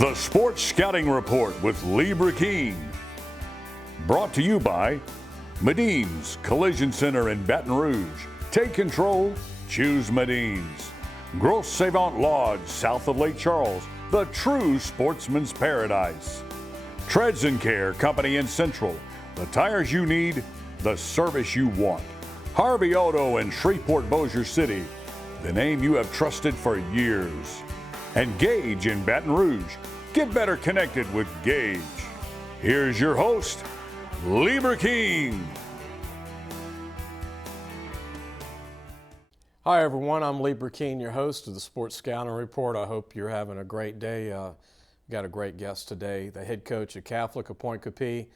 The Sports Scouting Report with Lee Brecheen. Brought to you by MEDINE'S Collision Center in Baton Rouge. Take control, choose MEDINE'S. Grosse Savant Lodge, south of Lake Charles, the true sportsman's paradise. Treads and Care Company in Central, the tires you need, the service you want. Harvey Auto in Shreveport, Bossier City, the name you have trusted for years. And Gage in Baton Rouge. Get better connected with Gage. Here's your host, Lee Brecheen. Hi everyone, I'm Lee Brecheen, your host of the Sports Scouting Report. I hope you're having a great day. Got a great guest today, the head coach of Catholic of Pointe Coupee,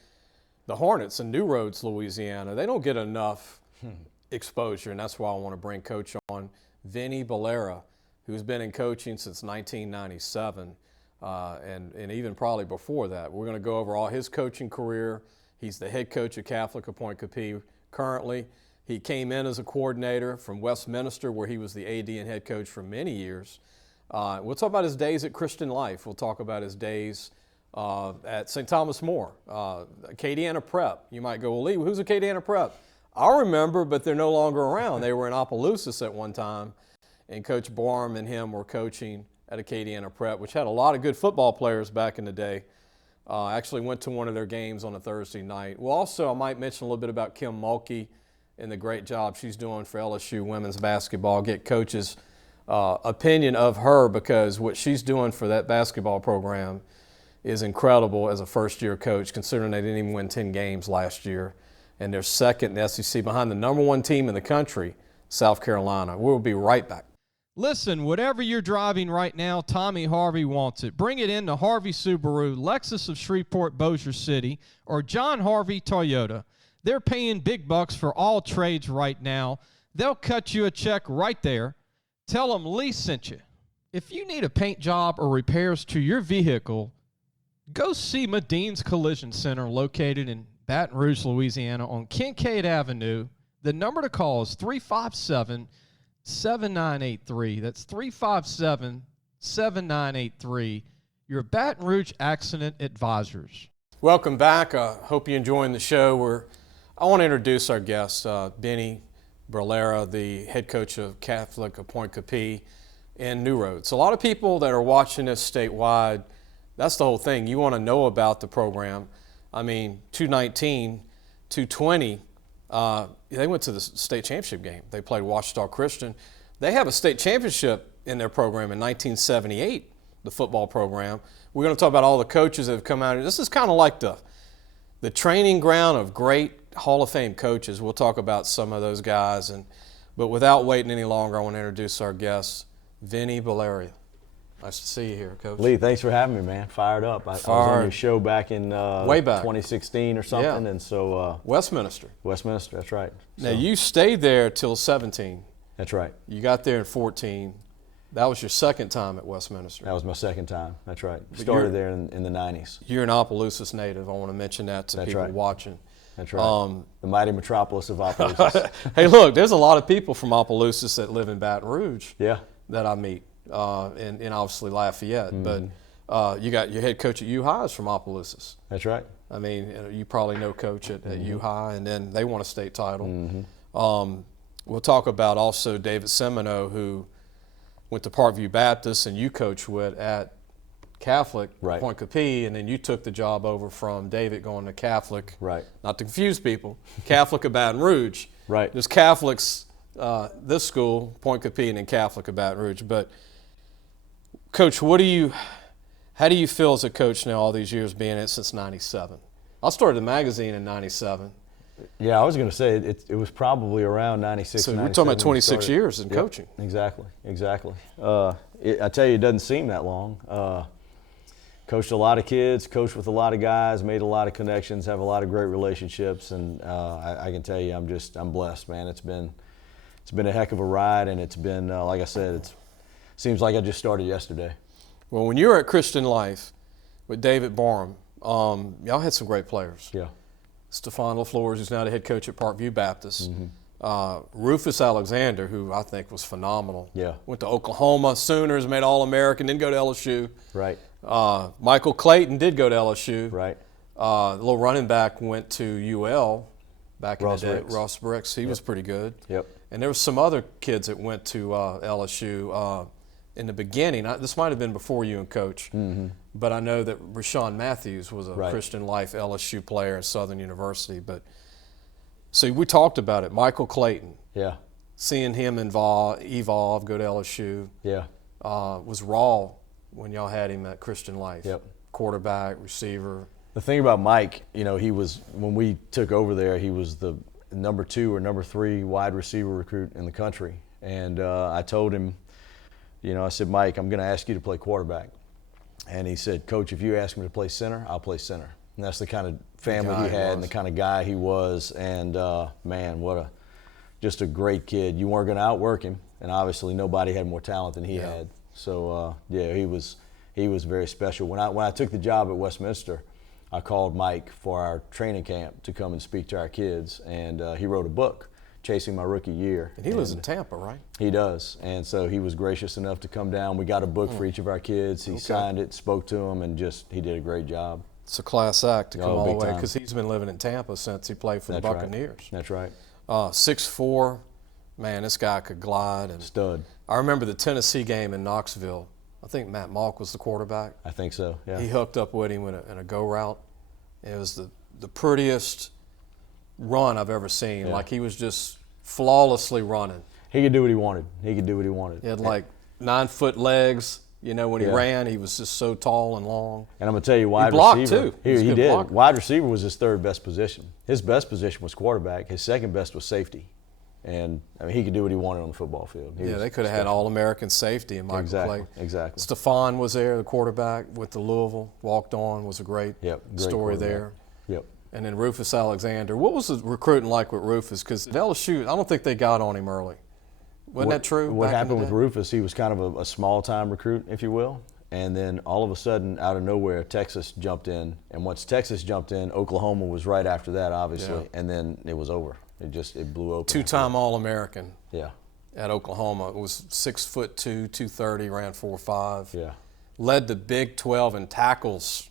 the Hornets in New Roads, Louisiana. They don't get enough exposure, and that's why I want to bring Coach on, Vinnie Bullara, who's been in coaching since 1997, and even probably before that. We're going to go over all his coaching career. He's the head coach of Catholic of Pointe Coupee currently. He came in as a coordinator from Westminster, where he was the AD and head coach for many years. We'll talk about his days at Christian Life. We'll talk about his days at St. Thomas More, Acadiana Prep. You might go, well, Lee, who's Acadiana Prep? I remember, but they're no longer around. They were in Opelousas at one time, and Coach Barham and him were coaching at Acadiana Prep, which had a lot of good football players back in the day. I actually went to one of their games on a Thursday night. Well, also, I might mention a little bit about Kim Mulkey and the great job she's doing for LSU women's basketball. Get Coach's opinion of her, because what she's doing for that basketball program is incredible as a first-year coach, considering they didn't even win 10 games last year. And they're second in the SEC behind the number one team in the country, South Carolina. We'll be right back. Listen, whatever you're driving right now, Tommy Harvey wants it. Bring it in to Harvey Subaru, Lexus of Shreveport, Bossier City, or John Harvey Toyota. They're paying big bucks for all trades right now. They'll cut you a check right there. Tell them Lee sent you. If you need a paint job or repairs to your vehicle, go see MEDINE'S Collision Center located in Baton Rouge, Louisiana on Kincaid Avenue. The number to call is 357-7983. That's 357-7983. Your Baton Rouge Accident Advisors. Welcome back. Hope you're enjoying the show. I want to introduce our guest, Vinnie Bullara, the head coach of Catholic of Pointe Coupee in New Roads. A lot of people that are watching this statewide, that's the whole thing. You want to know about the program. I mean, 219, 220, they went to the state championship game. They played Ouachita Christian. They have a state championship in their program in 1978, the football program. We're going to talk about all the coaches that have come out. This is kind of like the training ground of great Hall of Fame coaches. We'll talk about some of those guys. But without waiting any longer, I want to introduce our guest, Vinnie Bullara. Nice to see you here, Coach. Lee, thanks for having me, man. Fired up. I was on your show back in way back 2016 or something, yeah. And so Westminster. Westminster, that's right. Now you stayed there till 17. That's right. You got there in 14. That was your second time at Westminster. That was my second time. That's right. Started there in the 90s. You're an Opelousas native. I want to mention that to people watching. That's right. The mighty metropolis of Opelousas. Hey, look, there's a lot of people from Opelousas that live in Baton Rouge. Yeah. That I meet. And obviously Lafayette, but you got your head coach at U-High is from Opelousas. That's right. I mean, you probably know Coach at U-High, and then they won a state title. We'll talk about also David Semino, who went to Parkview Baptist, and you coached with at Catholic, right. Pointe Coupee, and then you took the job over from David going to Catholic. Right. Not to confuse people, Catholic of Baton Rouge. Right. There's Catholics, this school, Pointe Coupee, and then Catholic of Baton Rouge. But Coach, how do you feel as a coach now, all these years being in it since 97? I started the magazine in 97. Yeah, I was going to say it was probably around 96, so 97. we're talking about 26 years in coaching. Exactly. I tell you, it doesn't seem that long. Coached a lot of kids, coached with a lot of guys, made a lot of connections, have a lot of great relationships, and I can tell you, I'm blessed, man. It's been a heck of a ride, and it's been, like I said, it seems like I just started yesterday. Well, when you were at Christian Life with David Barham, y'all had some great players. Yeah. Stephon LaFleur, who's now the head coach at Parkview Baptist. Rufus Alexander, who I think was phenomenal. Yeah. Went to Oklahoma Sooners, made All-American, didn't go to LSU. Right. Michael Clayton did go to LSU. Right. The little running back went to UL back in the day. Ricks. Ross Bricks. He was pretty good. Yep. And there were some other kids that went to LSU in the beginning. This might have been before you and Coach, but I know that Rashawn Matthews was a Christian Life LSU player at Southern University. But see, we talked about it. Michael Clayton. Yeah. Seeing him evolve, go to LSU. Yeah. Was raw when y'all had him at Christian Life. Yep. Quarterback, receiver. The thing about Mike, he was, when we took over there, he was the number 2 or number 3 wide receiver recruit in the country. And I told him, I said, Mike, I'm going to ask you to play quarterback. And he said, Coach, if you ask me to play center, I'll play center. And that's the kind of family he had and the kind of guy he was. And man, just a great kid. You weren't going to outwork him. And obviously nobody had more talent than he had. So he was very special. When I took the job at Westminster, I called Mike for our training camp to come and speak to our kids, and he wrote a book, Chasing My Rookie Year. And he lives in Tampa, right? He does, and so he was gracious enough to come down. We got a book for each of our kids. He signed it, spoke to them, and he did a great job. It's a class act to come all the way time. because he's been living in Tampa since he played for the Buccaneers. That's right. 6'4", man, this guy could glide. And Stud. I remember the Tennessee game in Knoxville. I think Matt Malk was the quarterback. I think so, yeah. He hooked up with him in a go route. It was the prettiest run I've ever seen. Like he was just flawlessly running. He could do what he wanted. He had like 9-foot legs. When he ran, he was just so tall and long. And I'm going to tell you, wide blocked receiver. too. He did. Blocker. Wide receiver was his 3rd best position. His best position was quarterback. His 2nd best was safety. And he could do what he wanted on the football field. They could have had All-American safety in Michael Clay. Exactly. Stephon was there, the quarterback, went to Louisville, walked on, was a great story there. Yep. And then Rufus Alexander. What was the recruiting like with Rufus? Because at LSU, I don't think they got on him early. Wasn't that true? What happened with Rufus, he was kind of a small-time recruit, if you will. And then all of a sudden, out of nowhere, Texas jumped in. And once Texas jumped in, Oklahoma was right after that, obviously. Yeah. And then it was over. It blew open. 2-time All-American. Yeah. At Oklahoma. It was 6'2", 230, ran 4.5. Yeah. Led the Big 12 in tackles.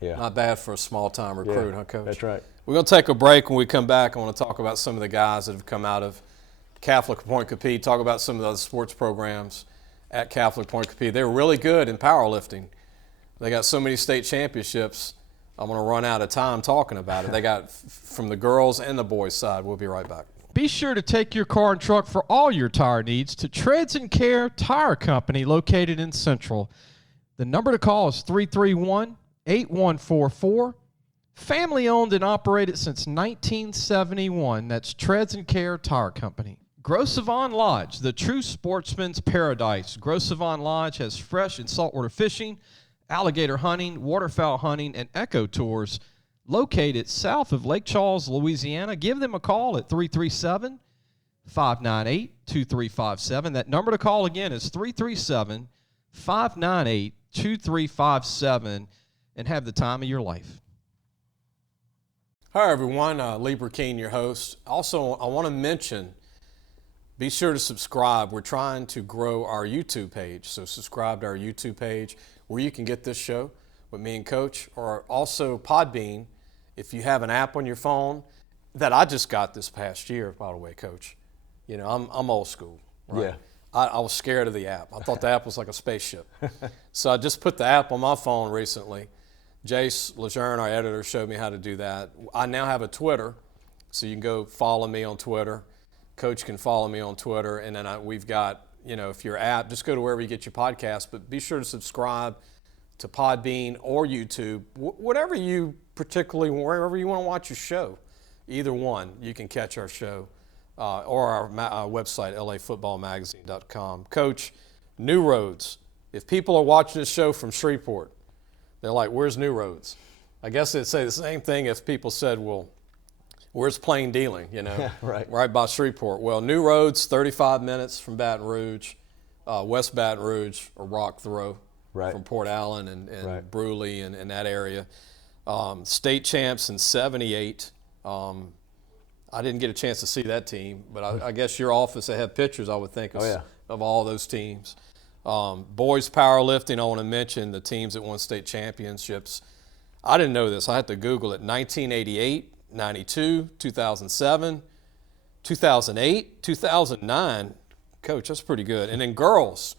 Yeah. Not bad for a small-time recruit, huh, Coach? That's right. We're going to take a break. When we come back, I want to talk about some of the guys that have come out of Catholic Pointe Coupee, talk about some of the other sports programs at Catholic Pointe Coupee. They were really good in powerlifting. They got so many state championships. I'm going to run out of time talking about it. They got from the girls and the boys side. We'll be right back. Be sure to take your car and truck for all your tire needs to Treads and Care Tire Company located in Central. The number to call is 331-8144. Family owned and operated since 1971. That's Treads and Care Tire Company. Gros Savon Lodge, the true sportsman's paradise. Gros Savon Lodge has fresh and saltwater fishing, alligator hunting, waterfowl hunting, and eco tours located south of Lake Charles, Louisiana. Give them a call at 337-598-2357. That number to call again is 337-598-2357 and have the time of your life. Hi, everyone. Lee Brecheen, your host. Also, I want to mention, be sure to subscribe. We're trying to grow our YouTube page, so subscribe to our YouTube page where you can get this show with me and Coach, or also Podbean. If you have an app on your phone that I just got this past year, by the way, Coach. I'm old school. Right? Yeah. I was scared of the app. I thought the app was like a spaceship. So I just put the app on my phone recently. Jace Lejeune, our editor, showed me how to do that. I now have a Twitter, so you can go follow me on Twitter. Coach can follow me on Twitter. And then we've got, if your app, just go to wherever you get your podcast, but be sure to subscribe to Podbean or YouTube, whatever you wherever you want to watch your show. Either one, you can catch our show or our website, lafootballmagazine.com. Coach, New Roads. If people are watching this show from Shreveport, they're like, where's New Roads? I guess they'd say the same thing if people said, well, where's Plain Dealing, right by Shreveport. Well, New Roads, 35 minutes from Baton Rouge, West Baton Rouge, or Rock Throw, from Port Allen and Bruley and that area. State champs in 78. I didn't get a chance to see that team, but I guess your office, they have pictures, I would think, of all those teams. Boys powerlifting, I want to mention the teams that won state championships. I didn't know this. I had to Google it. 1988, 92, 2007, 2008, 2009. Coach, that's pretty good. And then girls,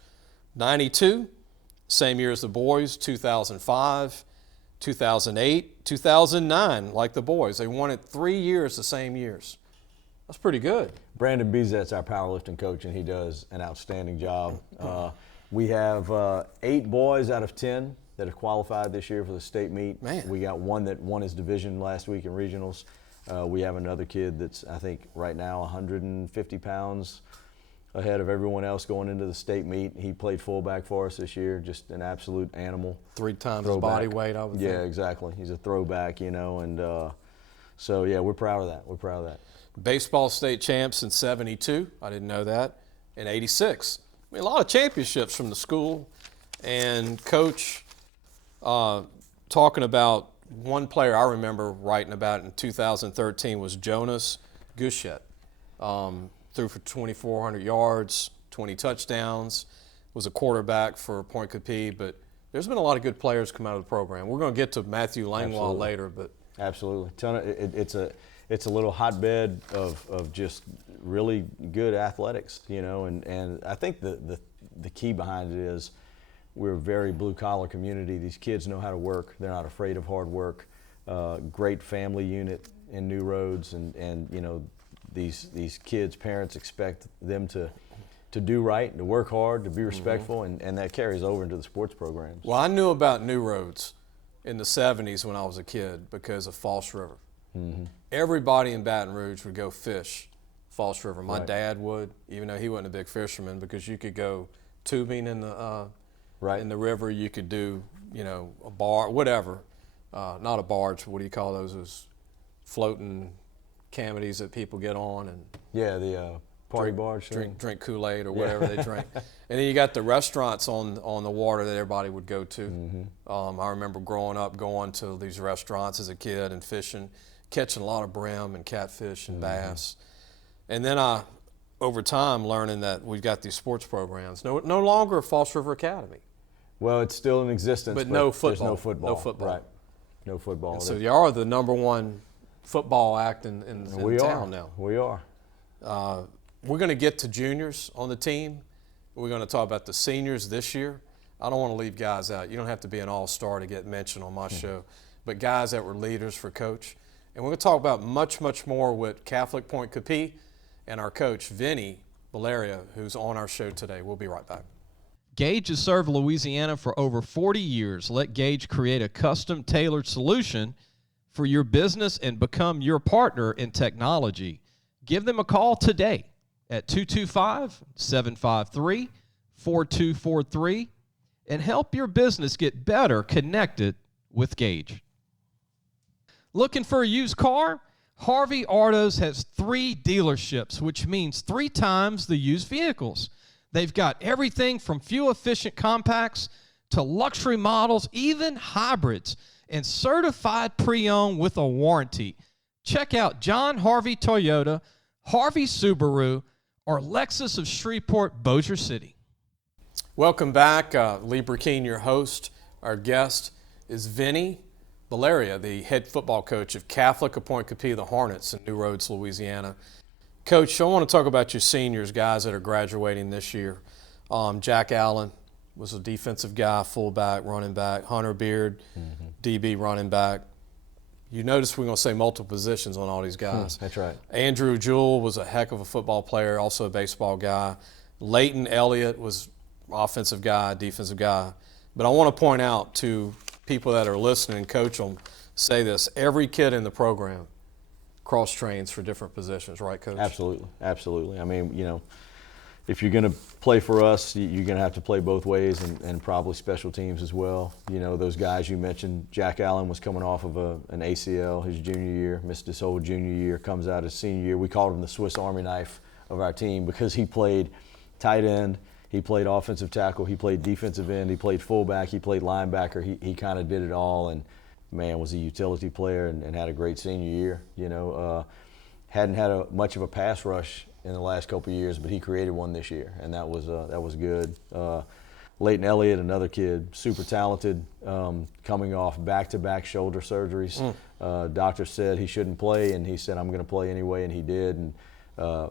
92, same year as the boys, 2005, 2008, 2009, like the boys. They won it 3 years, the same years. That's pretty good. Brandon Bezet's our powerlifting coach, and he does an outstanding job. We have 8 boys out of 10 that have qualified this year for the state meet. Man. We got one that won his division last week in regionals. We have another kid that's, I think, right now 150 pounds ahead of everyone else going into the state meet. He played fullback for us this year, just an absolute animal. 3 times his body weight, I would think. Yeah, exactly. He's a throwback, you know, and so, yeah, we're proud of that. We're proud of that. Baseball state champs in 72. I didn't know that. In 86. I mean, a lot of championships from the school. And Coach, talking about one player I remember writing about in 2013 was Jonas Gushett. Threw for 2,400 yards, 20 touchdowns, was a quarterback for Pointe Coupee, but there's been a lot of good players come out of the program. We're going to get to Matthew Langlois later, but absolutely, it's a little hotbed of just really good athletics, you know, and I think the key behind it is we're a very blue collar community. These kids know how to work. They're not afraid of hard work. Great family unit in New Roads, and you know, these kids' parents expect them to do right, to work hard, to be respectful, and that carries over into the sports programs. Well, I knew about New Roads in the 70s when I was a kid because of False River. Everybody in Baton Rouge would go fish False River. My dad would, even though he wasn't a big fisherman, because you could go tubing in the in the river. You could do, you know, a bar, whatever. Not a barge. What do you call those? Those floating camities that people get on and the party barge. Drink Kool-Aid or whatever they drink. And then you got the restaurants on the water that everybody would go to. I remember growing up going to these restaurants as a kid and fishing, catching a lot of brim and catfish and bass. And then over time, learning that we've got these sports programs. No longer a False River Academy. Well, it's still in existence, but no football. There's no football. No football. Right. No football. And so you are the #1 football act in town now. We are. We're going to get to juniors on the team. We're going to talk about the seniors this year. I don't want to leave guys out. You don't have to be an all-star to get mentioned on my show, but guys that were leaders for Coach. And we're going to talk about much, much more with Catholic Pointe Coupee and our coach, Vinnie Bullara, who's on our show today. We'll be right back. Gage has served Louisiana for over 40 years. Let Gage create a custom-tailored solution for your business and become your partner in technology. Give them a call today at 225-753-4243 and help your business get better connected with Gage. Looking for a used car? Harvey Autos has 3 dealerships, which means 3 times the used vehicles. They've got everything from fuel-efficient compacts to luxury models, even hybrids, and certified pre-owned with a warranty. Check out John Harvey Toyota, Harvey Subaru, or Lexus of Shreveport, Bossier City. Welcome back. Lee Brecheen, your host. Our guest is Vinnie Bullara, the head football coach of Catholic Pointe Coupee, the Hornets in New Roads, Louisiana. Coach, I want to talk about your seniors, guys that are graduating this year. Jack Allen was a defensive guy, fullback, running back. Hunter Beard, DB, running back. You notice we're going to say multiple positions on all these guys. That's right. Andrew Jewell was a heck of a football player, also a baseball guy. Leighton Elliott was offensive guy, defensive guy. But I want to point out to people that are listening, coach them, say this. Every kid in the program cross-trains for different positions, right, Coach? Absolutely, absolutely. I mean, you know, if you're going to play for us, you're going to have to play both ways and probably special teams as well. You know, those guys you mentioned, Jack Allen was coming off of an ACL his junior year, missed his whole junior year, comes out his senior year. We called him the Swiss Army knife of our team because he played tight end, he played offensive tackle, he played defensive end, he played fullback, he played linebacker. He kind of did it all, and man, was a utility player and had a great senior year. You know, hadn't had much of a pass rush in the last couple of years, but he created one this year, and that was good. Leighton Elliott, another kid, super talented, coming off back-to-back shoulder surgeries. Doctor said he shouldn't play, and he said, I'm going to play anyway, and he did. And,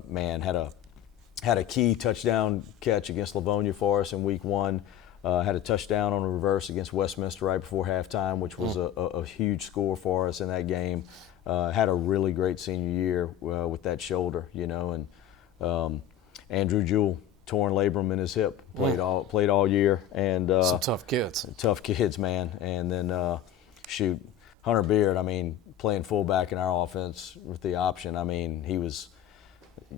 man, had a key touchdown catch against Livonia for us in week 1. Had a touchdown on a reverse against Westminster right before halftime, which was a huge score for us in that game. Had a really great senior year with that shoulder, you know. And Andrew Jewell, torn labrum in his hip, played all year. And some tough kids. Tough kids, man. And then Hunter Beard, I mean, playing fullback in our offense with the option. I mean, he was.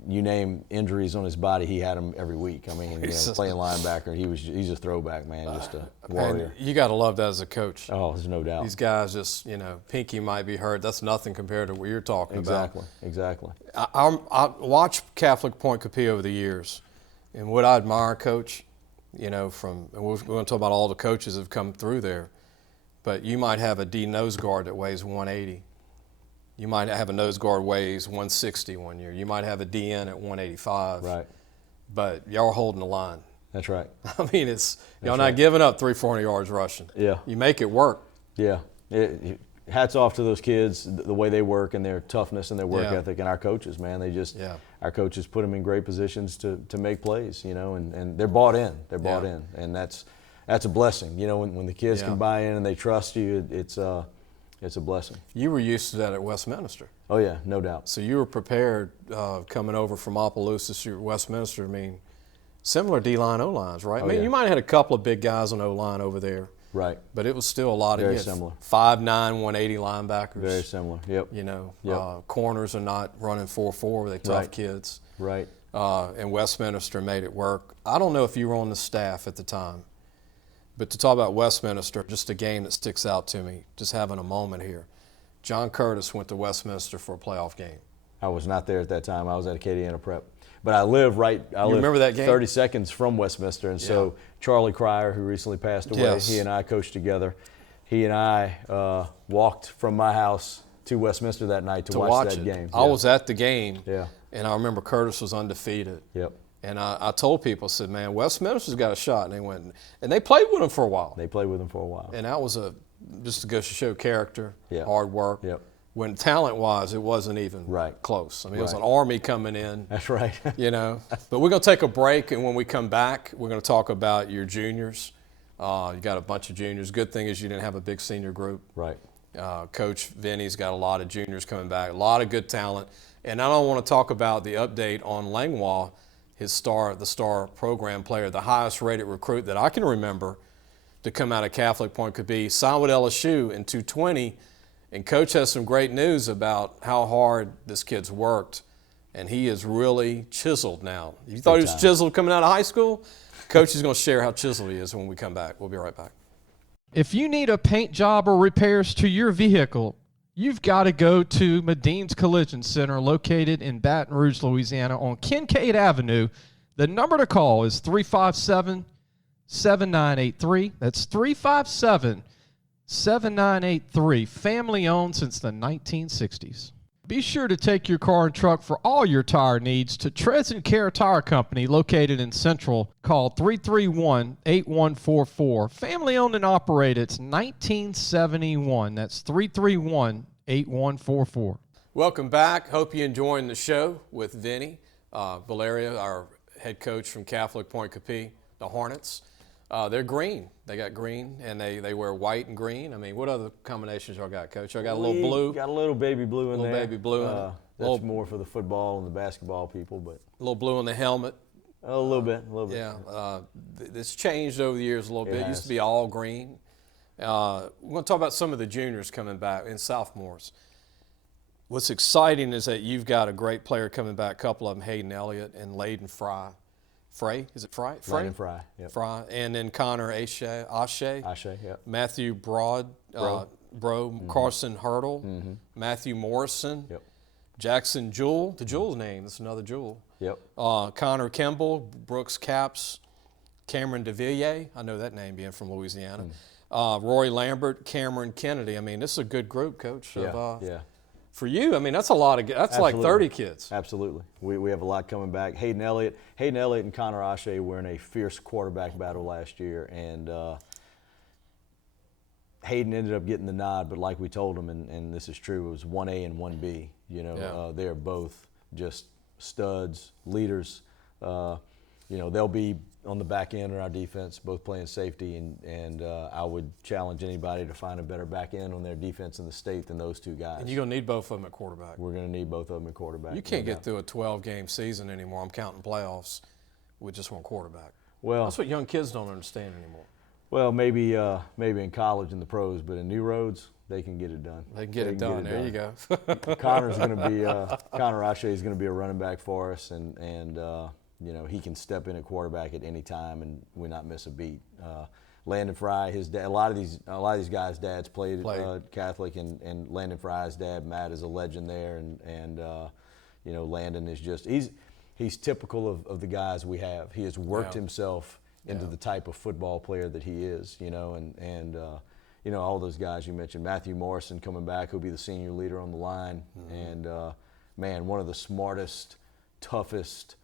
You name injuries on his body, he had them every week. I mean, you know, playing linebacker, he's a throwback, man, just a warrior. And you got to love that as a coach. Oh, there's no doubt. These guys just, you know, Pinky might be hurt. That's nothing compared to what you're talking about. Exactly. I watched Catholic Pointe Coupee over the years, and what I admire, Coach, you know, we're going to talk about all the coaches that have come through there, but you might have a D nose guard that weighs 180. You might have a nose guard weighs 160 one year. You might have a DN at 185. Right. But y'all are holding the line. That's right. I mean, y'all not giving up 300-400 yards rushing. Yeah. You make it work. Yeah. Hats off to those kids, the way they work and their toughness and their work ethic, and our coaches, man. Our coaches put them in great positions to make plays, you know, and they're bought in. They're bought in, and that's a blessing. You know, when the kids can buy in and they trust you, it's a blessing. You were used to that at Westminster. Oh, yeah, no doubt. So you were prepared coming over from Opelousas to Westminster. I mean, similar D-line, O-lines, right? I mean, you might have had a couple of big guys on O-line over there. Right. But it was still a lot Very of similar. 5'9", 180 linebackers. Very similar, yep. You know, Yep. Corners are not running 4.4. They're tough kids. Right. And Westminster made it work. I don't know if you were on the staff at the time, but to talk about Westminster, just a game that sticks out to me, just having a moment here. John Curtis went to Westminster for a playoff game. I was not there at that time. I was at Acadiana Prep. But I live remember that game? 30 seconds from Westminster. And so Charlie Cryer, who recently passed away, he and I coached together. He and I walked from my house to Westminster that night to watch that game. I was at the game, Yeah. and I remember Curtis was undefeated. Yep. And I told people, I said, man, Westminster's got a shot. And they went, and they played with him for a while. They played with him for a while. And that was just to go to show character, hard work. Yep. When talent-wise, it wasn't even close. I mean, it was an Army coming in. That's right. You know. But we're going to take a break, and when we come back, we're going to talk about your juniors. You got a bunch of juniors. Good thing is you didn't have a big senior group. Right. Coach Vinnie's got a lot of juniors coming back, a lot of good talent. And I don't want to talk about the update on Langlois, the star program player, the highest-rated recruit that I can remember to come out of Catholic Pointe Coupee, signed with LSU in 220. And Coach has some great news about how hard this kid's worked, and he is really chiseled now. You thought he was chiseled coming out of high school? Coach is going to share how chiseled he is when we come back. We'll be right back. If you need a paint job or repairs to your vehicle, you've got to go to MEDINE'S Collision Center located in Baton Rouge, Louisiana on Kincaid Avenue. The number to call is 357-7983. That's 357-7983. Family owned since the 1960s. Be sure to take your car and truck for all your tire needs to Treads & Care Tire Company located in Central. Call 331-8144. Family owned and operated. It's 1971. That's 331-8144. Welcome back. Hope you're enjoying the show with Vinnie Bullara, our head coach from Catholic Pointe Coupee, the Hornets. They're green. They got green, and they wear white and green. I mean, what other combinations y'all got, Coach? Y'all got a little blue? Got a little baby blue in there. Little baby blue in it. That's more for the football and the basketball people, but A little blue on the helmet. a little bit. Yeah. It's changed over the years a little bit. It used to be all green. We're going to talk about some of the juniors coming back and sophomores. What's exciting is that you've got a great player coming back, a couple of them, Hayden Elliott and Layden Fry. Is it Fry? Layden Fry, yep. Fry. And then Connor Ashe, yep. Matthew Bro, Carson Hurdle, Matthew Morrison, Yep. Jackson Jewell, the Jewell's name, that's another Jewell. Yep. Connor Kimball, Brooks Capps, Cameron DeVilliers, I know that name being from Louisiana, Roy Lambert, Cameron Kennedy. I mean, this is a good group, Coach, of For you, I mean, that's a lot of. That's like 30 kids. Absolutely. We have a lot coming back. Hayden Elliott and Connor Ashe were in a fierce quarterback battle last year, and Hayden ended up getting the nod. But like we told him, and this is true, it was 1A and 1B. You know, they are both just studs, leaders. You know, they'll be on the back end of our defense, both playing safety, and I would challenge anybody to find a better back end on their defense in the state than those two guys. And you're going to need both of them at quarterback. We're going to need both of them at quarterback. You can't get through a 12-game season anymore. I'm counting playoffs with just one quarterback. Well, that's what young kids don't understand anymore. Well, maybe in college and the pros, but in new roads, they can get it done. They can get it done. There you go. Connor Ashe is going to be a running back for us, and you know, he can step in at quarterback at any time and we not miss a beat. Landon Fry, his dad, a lot of these guys' dads played. Catholic, and Landon Fry's dad, Matt, is a legend there, and you know, Landon is just he's typical of the guys we have. He has worked himself into the type of football player that he is, you know, and you know, all those guys you mentioned. Matthew Morrison coming back, who'll be the senior leader on the line, and man, one of the smartest, toughest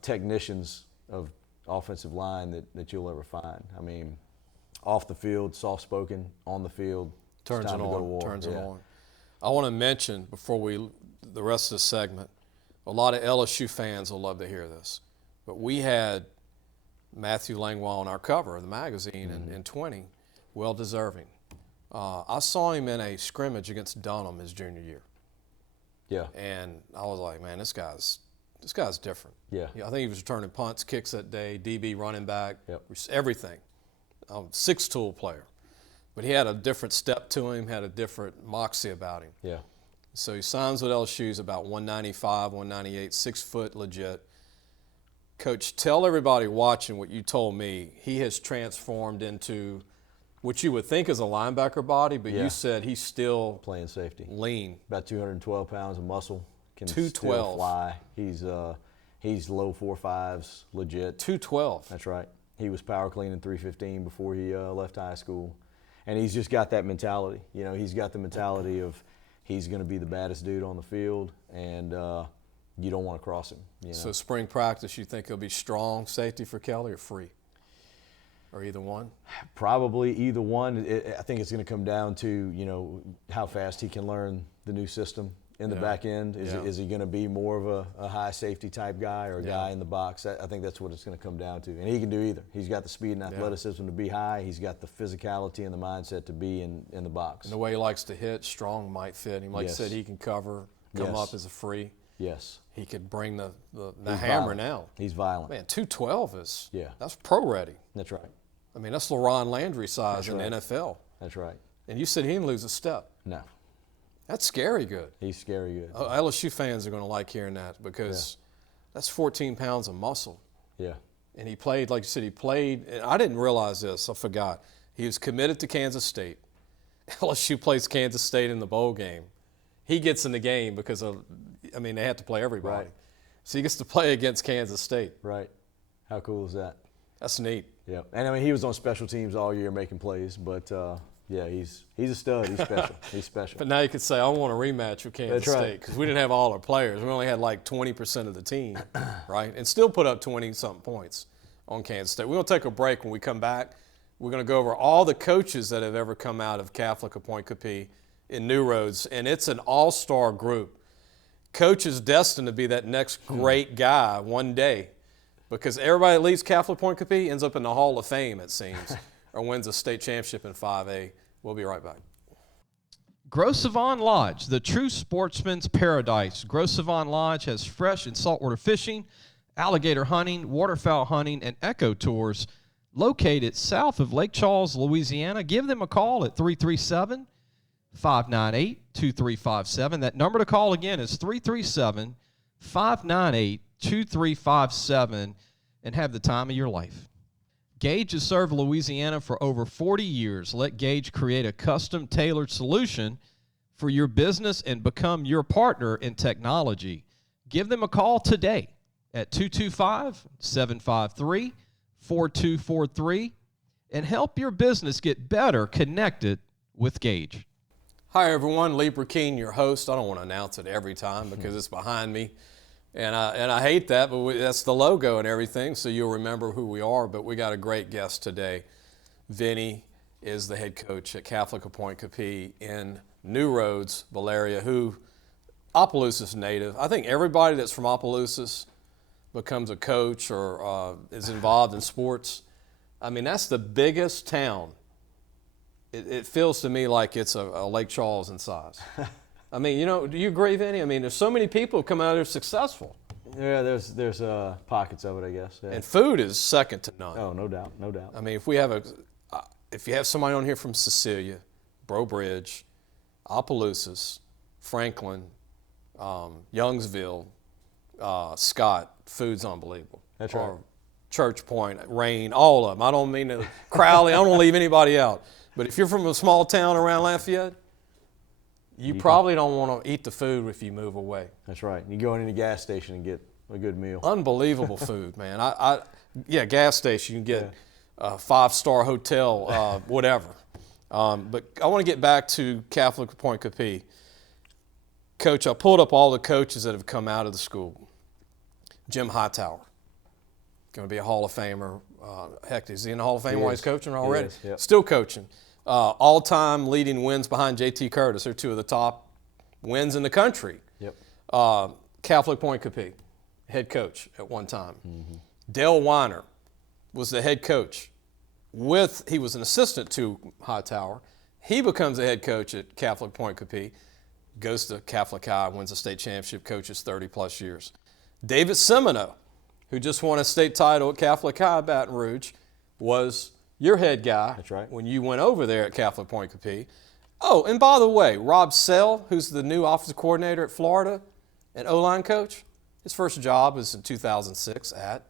technicians of offensive line that you'll ever find. I mean, off the field, soft-spoken, on the field, turns it on. Turns it on. I want to mention before the rest of the segment, a lot of LSU fans will love to hear this, but we had Matthew Langlois on our cover of the magazine in 20, well-deserving. I saw him in a scrimmage against Dunham his junior year. Yeah. And I was like, man, this guy's different. Yeah. I think he was returning punts, kicks that day, DB, running back, everything. 6-tool player. But he had a different step to him, had a different moxie about him. Yeah. So he signs with LSU, he's about 195, 198, 6 foot legit. Coach, tell everybody watching what you told me. He has transformed into what you would think is a linebacker body, but you said he's still playing safety. Lean. About 212 pounds of muscle. Can 212. Still fly. He's low 4.5s, legit. 212. That's right. He was power cleaning 315 before he left high school, and he's just got that mentality. You know, he's got the mentality of he's going to be the baddest dude on the field, and you don't want to cross him. You know? So spring practice, you think he'll be strong safety for Kelly or free, or either one? Probably either one. I think it's going to come down to, you know, how fast he can learn the new system. In the back end, is he going to be more of a high safety type guy or a guy in the box? I think that's what it's going to come down to. And he can do either. He's got the speed and athleticism to be high. He's got the physicality and the mindset to be in the box. And the way he likes to hit, strong might fit him. Like you said, he can cover, come up as a free. Yes. He could bring the hammer violent. Now. He's violent. Man, 212 is that's pro ready. That's right. I mean, that's LaRon Landry size in the NFL. That's right. And you said he didn't lose a step. No. That's scary good. He's scary good. LSU fans are going to like hearing that because that's 14 pounds of muscle. Yeah. And he played, like you said, and I didn't realize this, I forgot. He was committed to Kansas State. LSU plays Kansas State in the bowl game. He gets in the game because they had to play everybody. Right. So he gets to play against Kansas State. Right. How cool is that? That's neat. Yeah. And I mean, he was on special teams all year making plays, but yeah, he's a stud. He's special. He's special. But now you could say, I want a rematch with Kansas State because we didn't have all our players. We only had like 20% of the team, right? And still put up 20-something points on Kansas State. We're going to take a break. When we come back, we're going to go over all the coaches that have ever come out of Catholic or Pointe Coupee in New Roads, and it's an all-star group. Coach is destined to be that next great guy one day because everybody that leaves Catholic Pointe Coupee ends up in the Hall of Fame, it seems. Or wins a state championship in 5A. We'll be right back. Gros Savon Lodge, the true sportsman's paradise. Gros Savon Lodge has fresh and saltwater fishing, alligator hunting, waterfowl hunting, and eco tours located south of Lake Charles, Louisiana. Give them a call at 337-598-2357. That number to call again is 337-598-2357, and have the time of your life. Gage has served Louisiana for over 40 years. Let Gage create a custom-tailored solution for your business and become your partner in technology. Give them a call today at 225-753-4243 and help your business get better connected with Gage. Hi, everyone. Lee Brecheen, your host. I don't want to announce it every time because it's behind me, and I hate that, but that's the logo and everything, so you'll remember who we are. But we got a great guest today. Vinnie is the head coach at Catholic Pointe Coupee in New Roads, Bullara, who Opelousas native. I think everybody that's from Opelousas becomes a coach or is involved in sports. I mean, that's the biggest town. It feels to me like it's a Lake Charles in size. I mean, do you agree, Vinnie? I mean, there's so many people come out there successful. Yeah, there's pockets of it, I guess. Yeah. And food is second to none. Oh, no doubt, no doubt. I mean, if you have somebody on here from Cecilia, Breaux Bridge, Opelousas, Franklin, Youngsville, Scott, food's unbelievable. That's right. Or Church Point, Rain, all of them. I don't mean to Crowley. I don't want to leave anybody out. But if you're from a small town around Lafayette, you probably don't want to eat the food if you move away. That's right. You go in any gas station and get a good meal. Unbelievable food, man. Gas station, you can get a 5-star hotel, whatever. But I want to get back to Catholic Pointe Coupee. Coach, I pulled up all the coaches that have come out of the school. Jim Hightower, going to be a Hall of Famer. Heck, is he in the Hall of Fame while he's coaching already? Yep. Still coaching. All-time leading wins behind J.T. Curtis. They're two of the top wins in the country. Yep. Catholic Pointe Coupee, head coach at one time. Mm-hmm. Dale Weiner was the head coach. He was an assistant to Hightower. He becomes the head coach at Catholic Pointe Coupee, goes to Catholic High, wins a state championship, coaches 30-plus years. David Semino, who just won a state title at Catholic High, Baton Rouge, was your head guy. That's right. When you went over there at Catholic Pointe Coupee. Oh, and by the way, Rob Sell, who's the new offensive coordinator at Florida and O-line coach, his first job was in 2006 at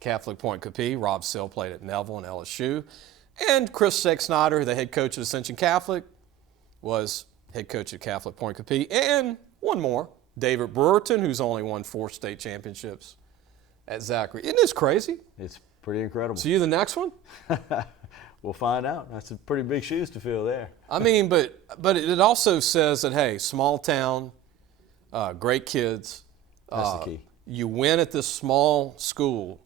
Catholic Pointe Coupee. Rob Sell played at Neville and LSU. And Chris Snyder, the head coach at Ascension Catholic, was head coach at Catholic Pointe Coupee. And one more, David Brewerton, who's only won 4 state championships at Zachary. Isn't this crazy? It's pretty incredible. So you the next one? We'll find out. That's some pretty big shoes to fill there. I mean, but it also says that, hey, small town, great kids. That's the key. You win at this small school,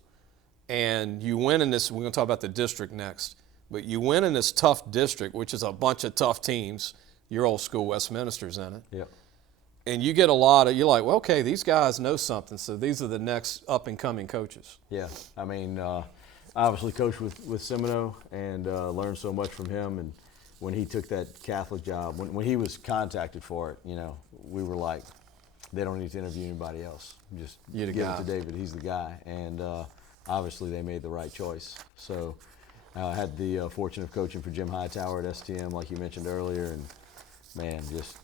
and you win in this, we're going to talk about the district next, but you win in this tough district, which is a bunch of tough teams. Your old school, Westminster's in it. Yep. And you get a lot of, you're like, well, okay, these guys know something, so these are the next up-and-coming coaches. Yeah, I mean, I obviously coached with Semino and learned so much from him. And when he took that Catholic job, when he was contacted for it, we were like, they don't need to interview anybody else. Just give it to David. He's the guy. And obviously they made the right choice. So I had the fortune of coaching for Jim Hightower at STM, like you mentioned earlier. And, man, just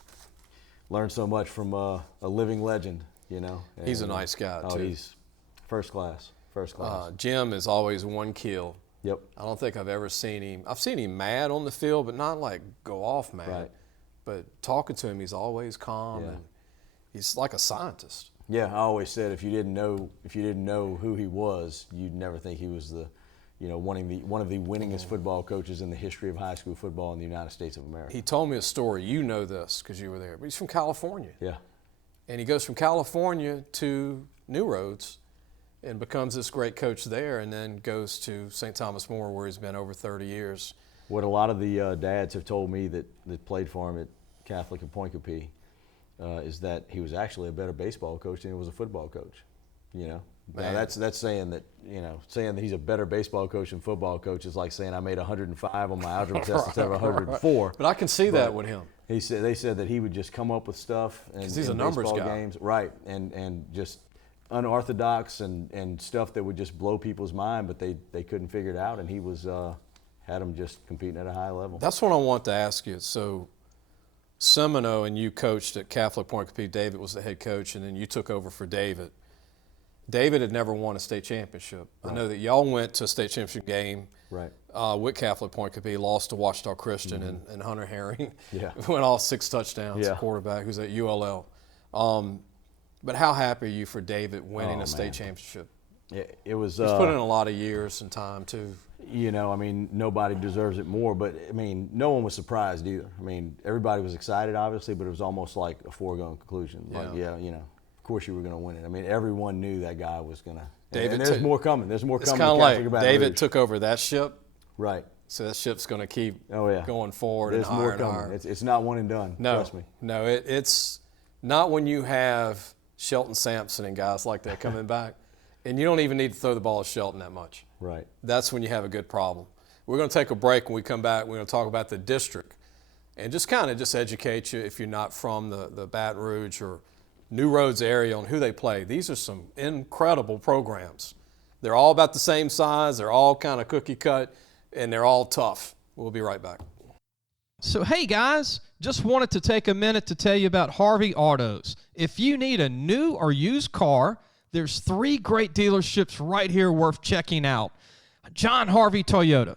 learned so much from a living legend, And, he's a nice guy, too. Oh, he's first class. Jim is always one kill. Yep. I don't think I've ever seen him. I've seen him mad on the field, but not like go off mad. Right. But talking to him, he's always calm and he's like a scientist. Yeah, I always said if you didn't know who he was, you'd never think he was the, one of the winningest football coaches in the history of high school football in the United States of America. He told me a story. You know this because you were there. But he's from California. Yeah. And he goes from California to New Roads and becomes this great coach there, and then goes to St. Thomas More, where he's been over 30 years. What a lot of the dads have told me that played for him at Catholic and Pointe Coupee is that he was actually a better baseball coach than he was a football coach. Now that's saying that saying that he's a better baseball coach than football coach is like saying I made 105 on my algebra test instead of 104. But I can see that with him. They said that he would just come up with stuff and he's a numbers guy. Games, right? And just unorthodox and stuff that would just blow people's mind, but they couldn't figure it out, and he was had them just competing at a high level. That's what I want to ask you. So Semino and you coached at Catholic Pointe Coupee. David was the head coach, and then you took over for David. David had never won a state championship. Right. I know that y'all went to a state championship game right. With Catholic Pointe Coupee, lost to Washita Christian and Hunter Herring. Yeah. Went all 6 touchdowns, yeah. Quarterback who's at ULL. But how happy are you for David winning a state championship? It was. He's put in a lot of years and time too. You know, I mean, nobody deserves it more, but I mean, no one was surprised either. I mean, everybody was excited, obviously, but it was almost like a foregone conclusion. Like, yeah, you know, of course you were going to win it. I mean, everyone knew that guy was going to. And there's more coming. There's more coming. It's kind of like David took over that ship. Right. So that ship's going to keep going forward There's and higher more and coming. higher. It's not one and done. No, trust me. No, it's not when you have Shelton Sampson and guys like that coming back, and you don't even need to throw the ball at Shelton that much. Right. That's when you have a good problem. We're going to take a break. When we come back, we're going to talk about the district and just kind of educate you if you're not from the Baton Rouge or New Roads area on who they play. These are some incredible programs. They're all about the same size. They're all kind of cookie cut, and they're all tough. We'll be right back. So, hey guys, just wanted to take a minute to tell you about Harvey Autos. If you need a new or used car, there's 3 great dealerships right here worth checking out. John Harvey Toyota,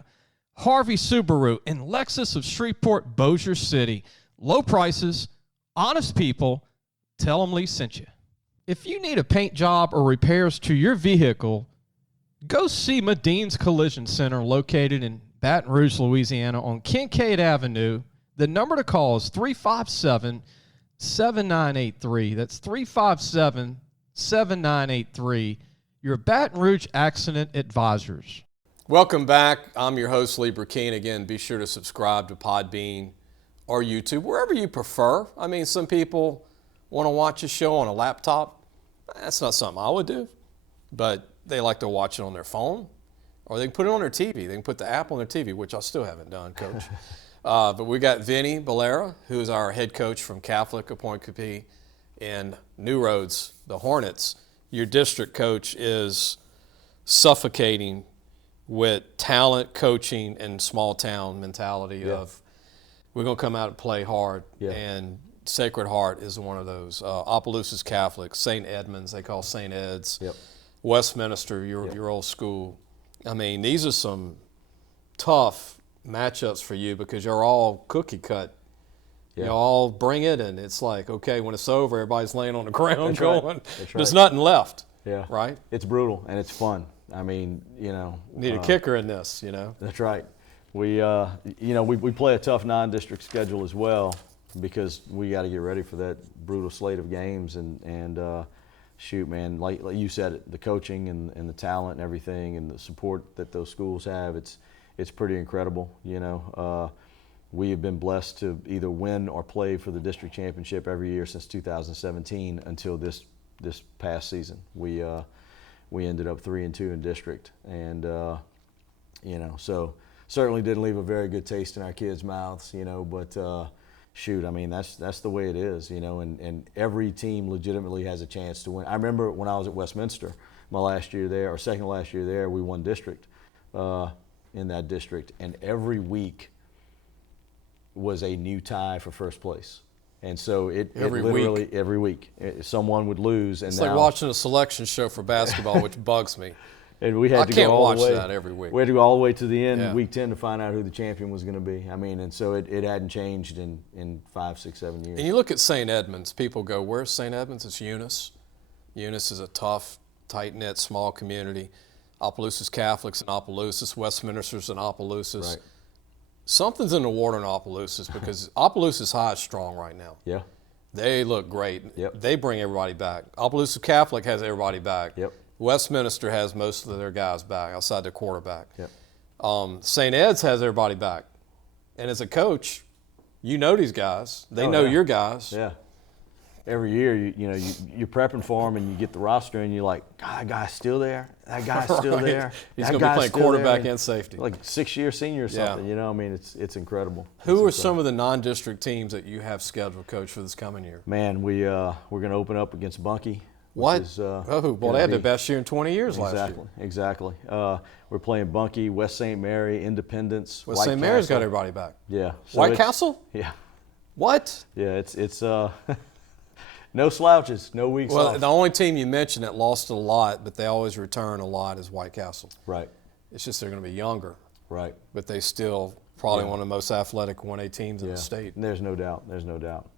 Harvey Subaru, and Lexus of Shreveport, Bossier City. Low prices, honest people. Tell them Lee sent you. If you need a paint job or repairs to your vehicle, go see MEDINE'S Collision Center located in Baton Rouge, Louisiana on Kincaid Avenue. The number to call is 357-7983. That's 357-7983. Your Baton Rouge Accident Advisors. Welcome back. I'm your host, Lee Brecheen. Again, be sure to subscribe to Podbean or YouTube, wherever you prefer. I mean, some people want to watch a show on a laptop. That's not something I would do, but they like to watch it on their phone, or they can put it on their TV. They can put the app on their TV, which I still haven't done, Coach. But we got Vinnie Bullara, who is our head coach from Catholic Pointe Coupee, and New Roads, the Hornets. Your district coach is suffocating with talent, coaching, and small town mentality of we're going to come out and play hard. And Sacred Heart is one of those. Opelousas Catholic, St. Edmunds, they call St. Ed's. Westminster, your old school. I mean, these are some tough matchups for you because you're all cookie cut. You all bring it, and it's like, okay, when it's over, everybody's laying on the ground going, there's nothing left. Right? It's brutal, and it's fun. I mean, you know. Need a kicker in this, you know. That's right. We, you know, we play a tough non-district schedule as well because we got to get ready for that brutal slate of games and shoot, man, like you said, the coaching and the talent and everything and the support that those schools have, it's pretty incredible. You know, we have been blessed to either win or play for the district championship every year since 2017 until this past season. We ended up 3-2 in district, and you know, so certainly didn't leave a very good taste in our kids' mouths. You know, but. Shoot, I mean, that's the way it is, you know, and every team legitimately has a chance to win. I remember when I was at Westminster, my last year there, or second last year there, we won district in that district, and every week was a new tie for first place. And so every week, someone would lose. And it's like watching a selection show for basketball, which bugs me. And we had to go all the way. I can't watch that every week. We had to go all the way to the end, week 10, to find out who the champion was going to be. I mean, and so it hadn't changed in 5, 6, 7 years. And you look at St. Edmunds, people go, where's St. Edmunds? It's Eunice. Eunice is a tough, tight-knit, small community. Opelousas Catholics in Opelousas, Westminster's in Opelousas. Right. Something's in the water in Opelousas because Opelousas High is strong right now. Yeah. They look great. Yep. They bring everybody back. Opelousas Catholic has everybody back. Yep. Westminster has most of their guys back outside their quarterback. Yep. St. Ed's has everybody back. And as a coach, you know these guys. They know your guys. Yeah. Every year, you're prepping for them, and you get the roster, and you're like, God, that guy's still there. That guy's still there. He's going to be playing quarterback and safety. Like 6-year senior or something. You know, I mean, it's incredible. Who are some of the non-district teams that you have scheduled, Coach, for this coming year? Man, we're going to open up against Bunkie. What? They had their best year in 20 years last year. Exactly. We're playing Bunkie, West St. Mary, Independence, West St. Mary's got everybody back. Yeah. So White Castle? Yeah. What? Yeah, it's no slouches, no weak Well, sauce. the only team you mentioned that lost a lot, but they always return a lot, is White Castle. Right. It's just they're going to be younger. Right. But they still probably one of the most athletic 1A teams in the state. There's no doubt.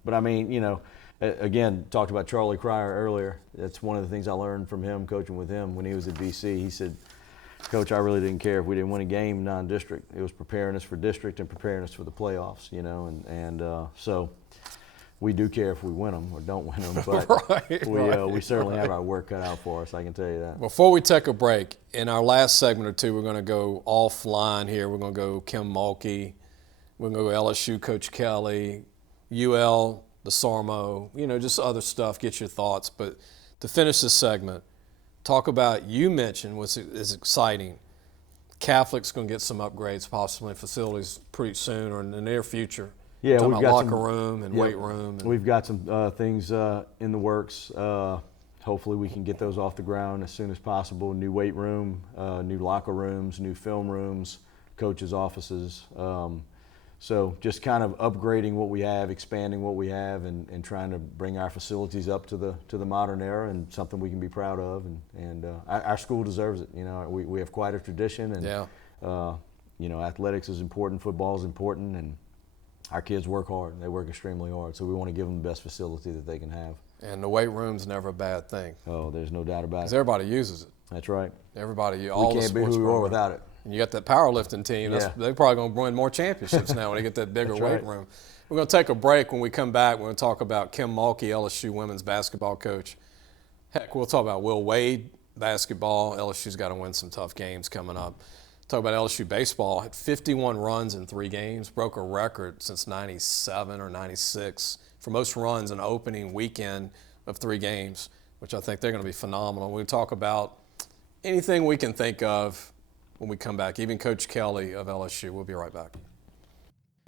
But I mean, again, talked about Charlie Cryer earlier. That's one of the things I learned from him, coaching with him when he was at BC. He said, Coach, I really didn't care if we didn't win a game non-district. It was preparing us for district and preparing us for the playoffs, you know, and so we do care if we win them or don't win them, but we certainly have our work cut out for us, I can tell you that. Before we take a break, in our last segment or two, we're going to go offline here. We're going to go Kim Mulkey. We're going to go LSU Coach Kelly, UL, DeSormo, you know, just other stuff, get your thoughts. But to finish this segment, talk about, you mentioned what's is exciting. Catholic's going to get some upgrades, possibly facilities pretty soon or in the near future. Yeah, we've got locker room and weight room. We've got some things in the works. Hopefully we can get those off the ground as soon as possible. New weight room, new locker rooms, new film rooms, coaches' offices. So just kind of upgrading what we have, expanding what we have, and trying to bring our facilities up to the modern era, and something we can be proud of. And our school deserves it. You know, we have quite a tradition, and you know, athletics is important, football is important, and our kids work hard. They work extremely hard, so we want to give them the best facility that they can have. And the weight room's never a bad thing. Oh, there's no doubt about it. Because everybody uses it. That's right. Everybody, all we the can't sports be who we are without it. And you got that powerlifting team. They're probably going to win more championships now when they get that bigger weight room. We're going to take a break. When we come back, we're going to talk about Kim Mulkey, LSU women's basketball coach. Heck, we'll talk about Will Wade basketball. LSU's got to win some tough games coming up. Talk about LSU baseball. Had 51 runs in 3 games, broke a record since 97 or 96 for most runs in an opening weekend of 3 games, which I think they're going to be phenomenal. We'll talk about anything we can think of when we come back, even Coach Kelly of LSU. We'll be right back.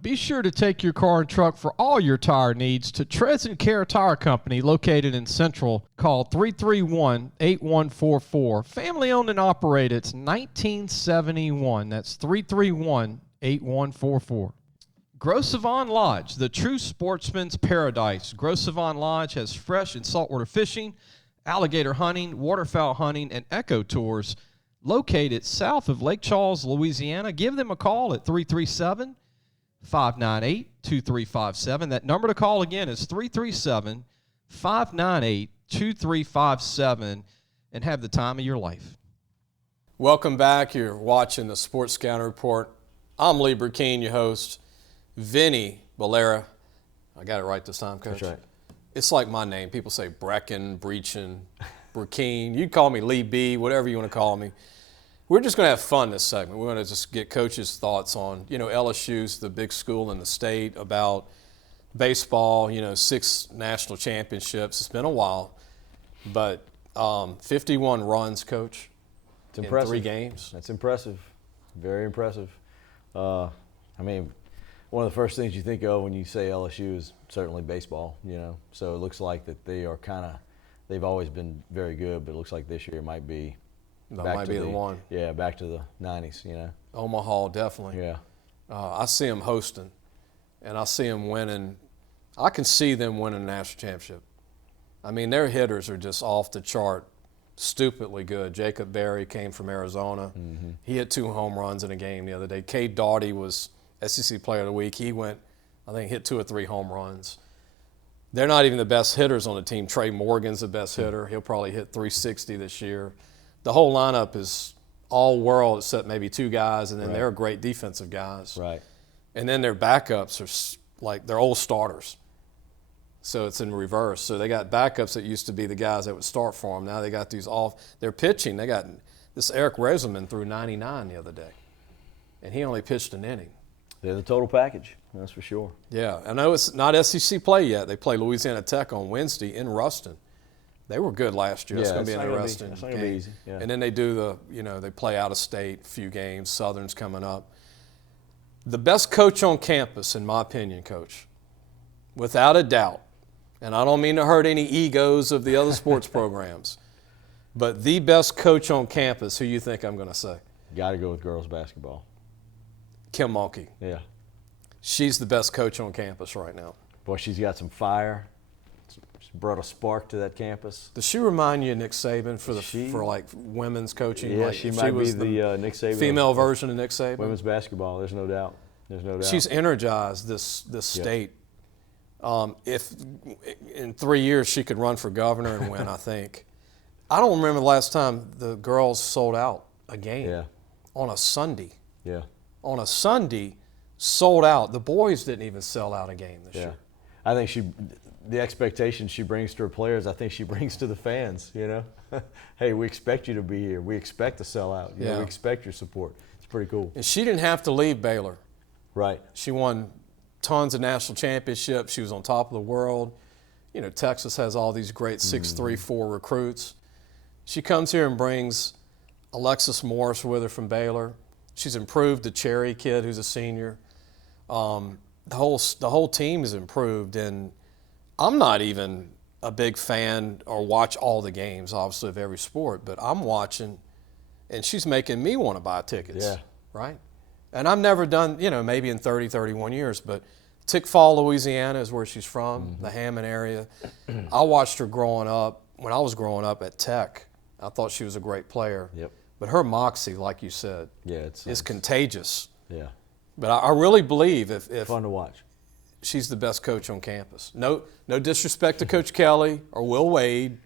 Be sure to take your car and truck for all your tire needs to Trez & Care Tire Company, located in Central. Call 331-8144. Family owned and operated. It's 1971. That's 331-8144. Gros Savon Lodge, the true sportsman's paradise. Gros Savon Lodge has fresh and saltwater fishing, alligator hunting, waterfowl hunting, and eco tours. Located south of Lake Charles, Louisiana. Give them a call at 337-598-2357. That number to call again is 337-598-2357, and have the time of your life. Welcome back. You're watching the Sports Scouting Report. I'm Lee Brecheen, your host. Vinnie Bullara. I got it right this time, Coach. That's right. It's like my name. People say Brecheen, Brecheen. You call me Lee B, whatever you want to call me. We're just going to have fun this segment. We're going to just get Coach's thoughts on, you know, LSU's the big school in the state, about baseball, you know, 6 national championships. It's been a while, but 51 runs, Coach, it's impressive. In 3 games. That's impressive. Very impressive. I mean, one of the first things you think of when you say LSU is certainly baseball, you know. So it looks like that they are they've always been very good, but it looks like this year might be the one. Yeah, back to the 90s, you know. Omaha, definitely. Yeah. I see them hosting, and I see them winning. I can see them winning a national championship. I mean, their hitters are just off the chart, stupidly good. Jacob Berry came from Arizona. Mm-hmm. He hit 2 home runs in a game the other day. Cade Doughty was SEC Player of the Week. He went, I think, hit 2 or 3 home runs. They're not even the best hitters on the team. Trey Morgan's the best hitter. He'll probably hit 360 this year. The whole lineup is all world except maybe 2 guys, and then they're great defensive guys. Right. And then their backups are like they're old starters. So it's in reverse. So they got backups that used to be the guys that would start for them. Now they got these they're pitching. They got this Eric Reselman threw 99 the other day, and he only pitched an inning. They're the total package, that's for sure. Yeah, I know it's not SEC play yet. They play Louisiana Tech on Wednesday in Ruston. They were good last year. Yeah, it's going to be an interesting It's not going to be easy. Yeah. And then they do they play out of state a few games. Southern's coming up. The best coach on campus, in my opinion, Coach, without a doubt, and I don't mean to hurt any egos of the other sports programs, but the best coach on campus, who you think I'm going to say? Got to go with girls basketball. Kim Mulkey. Yeah. She's the best coach on campus right now. Boy, she's got some fire. She's brought a spark to that campus. Does she remind you of Nick Saban for like women's coaching? Yeah, like she might be the Nick Saban. Female version of Nick Saban. Women's basketball, there's no doubt. There's no doubt. She's energized this state. If in 3 years she could run for governor and win, I think. I don't remember the last time the girls sold out a game on a Sunday. Yeah. On a Sunday, sold out. The boys didn't even sell out a game this year. I think the expectations she brings to her players, I think she brings to the fans, you know. Hey, we expect you to be here. We expect to sell out. You know, we expect your support. It's pretty cool. And she didn't have to leave Baylor. Right. She won tons of national championships. She was on top of the world. You know, Texas has all these great 6'3", 4 recruits. She comes here and brings Alexis Morris with her from Baylor. She's improved the Cherry kid who's a senior. The whole team has improved, and I'm not even a big fan or watch all the games, obviously, of every sport, but I'm watching, and she's making me want to buy tickets, right? And I've never done, you know, maybe in 30, 31 years, but Tickfall, Louisiana is where she's from, the Hammond area. I watched her growing up. When I was growing up at Tech, I thought she was a great player. Yep. But her moxie, like you said, is contagious. Yeah. But I really believe if fun to watch. She's the best coach on campus. No disrespect to Coach Kelly or Will Wade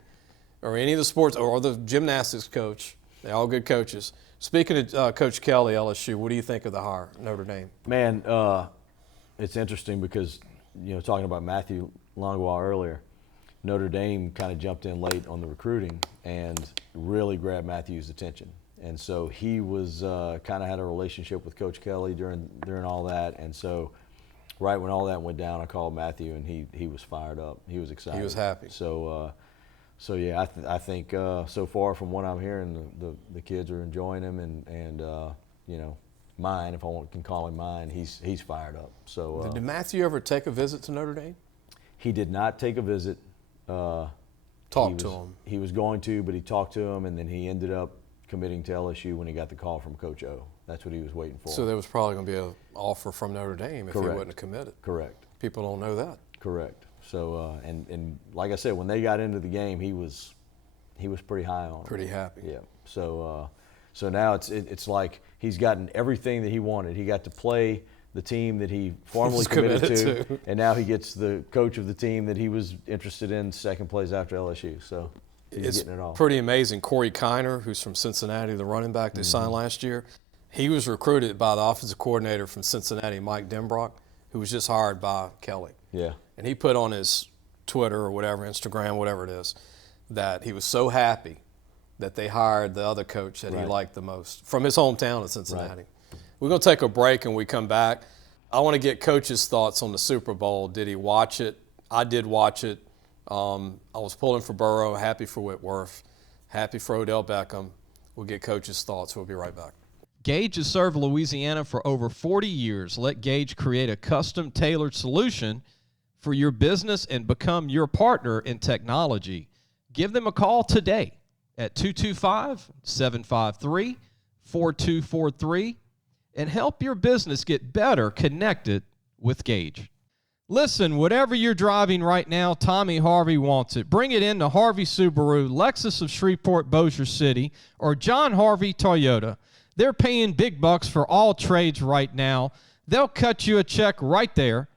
or any of the sports or the gymnastics coach. They're all good coaches. Speaking of Coach Kelly, LSU, what do you think of the hire, Notre Dame? Man, it's interesting because, you know, talking about Matthew Langlois earlier, Notre Dame kind of jumped in late on the recruiting and really grabbed Matthew's attention. And so he was kind of had a relationship with Coach Kelly during all that. And so right when all that went down, I called Matthew, and he was fired up. He was excited. He was happy. So yeah, I think so far from what I'm hearing, the kids are enjoying him, and you know, mine, if I can call him mine, he's fired up. So did Matthew ever take a visit to Notre Dame? He did not take a visit. Talk to him. He was going to, but he talked to him, and then he ended up committing to LSU when he got the call from Coach O. That's what he was waiting for. So there was probably going to be an offer from Notre Dame if he wouldn't have committed. Correct. People don't know that. Correct. So and like I said, when they got into the game, he was pretty high on it. Pretty happy. Yeah. So now it's like he's gotten everything that he wanted. He got to play the team that he formerly committed to, and now he gets the coach of the team that he was interested in second place after LSU. So he's getting it all. Pretty amazing. Corey Kiner, who's from Cincinnati, the running back they signed last year, he was recruited by the offensive coordinator from Cincinnati, Mike Denbrock, who was just hired by Kelly. Yeah. And he put on his Twitter or whatever, Instagram, whatever it is, that he was so happy that they hired the other coach that he liked the most from his hometown of Cincinnati. Right. We're going to take a break, and we come back. I want to get Coach's thoughts on the Super Bowl. Did he watch it? I did watch it. I was pulling for Burrow, happy for Whitworth, happy for Odell Beckham. We'll get Coach's thoughts. We'll be right back. Gage has served Louisiana for over 40 years. Let Gage create a custom-tailored solution for your business and become your partner in technology. Give them a call today at 225-753-4243 and help your business get better connected with Gage. Listen, whatever you're driving right now, Tommy Harvey wants it. Bring it in to Harvey Subaru, Lexus of Shreveport, Bossier City, or John Harvey Toyota. They're paying big bucks for all trades right now. They'll cut you a check right there.